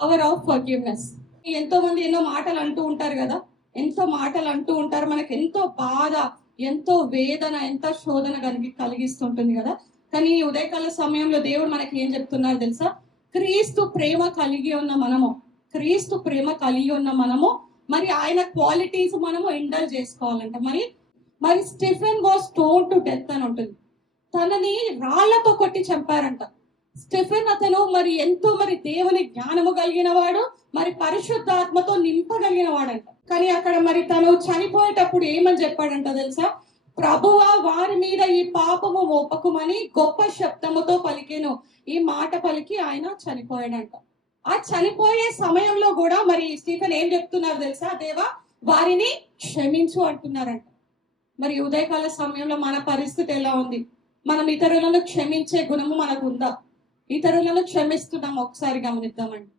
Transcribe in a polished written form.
Power of forgiveness. ఎంతో మంది ఎన్నో మాటలు అంటూ ఉంటారు కదా, ఎంతో మాటలు అంటూ ఉంటారు, మనకు ఎంతో బాధ, ఎంతో వేదన, ఎంతో శోధన కలిగిస్తుంటుంది కదా. కానీ ఈ ఉదయకాల సమయంలో దేవుడు మనకి ఏం చెప్తున్నారు తెలుసా? క్రీస్తు ప్రేమ కలిగి ఉన్న మనము, క్రీస్తు ప్రేమ కలిగి ఉన్న మనము మరి ఆయన క్వాలిటీస్ మనము ఇండల్ చేసుకోవాలంట. మరి మరి Stephen was stone to death అని ఉంటుంది. తనని రాళ్లతో కొట్టి చంపారంట. స్టెఫెన్ అతను మరి ఎంతో మరి దేవుని జ్ఞానము కలిగిన వాడు, మరి పరిశుద్ధాత్మతో నింపగలిగిన వాడంట. కానీ అక్కడ మరి తను చనిపోయేటప్పుడు ఏమని చెప్పాడంట తెలుసా? ప్రభువా వారి మీద ఈ పాపము మోపకుమని గొప్ప శబ్దముతో పలికేను. ఈ మాట పలికి ఆయన చనిపోయాడంట. ఆ చనిపోయే సమయంలో కూడా మరి స్టీఫెన్ ఏం చెప్తున్నారు తెలుసా? దేవా వారిని క్షమించు అంటున్నారంట. మరి ఉదయకాల సమయంలో మన పరిస్థితి ఎలా ఉంది? మనం ఇతరులను క్షమించే గుణము మనకు ఉందా? ఇతరులను క్షమిస్తున్నాం? ఒకసారి గమనిద్దామండి.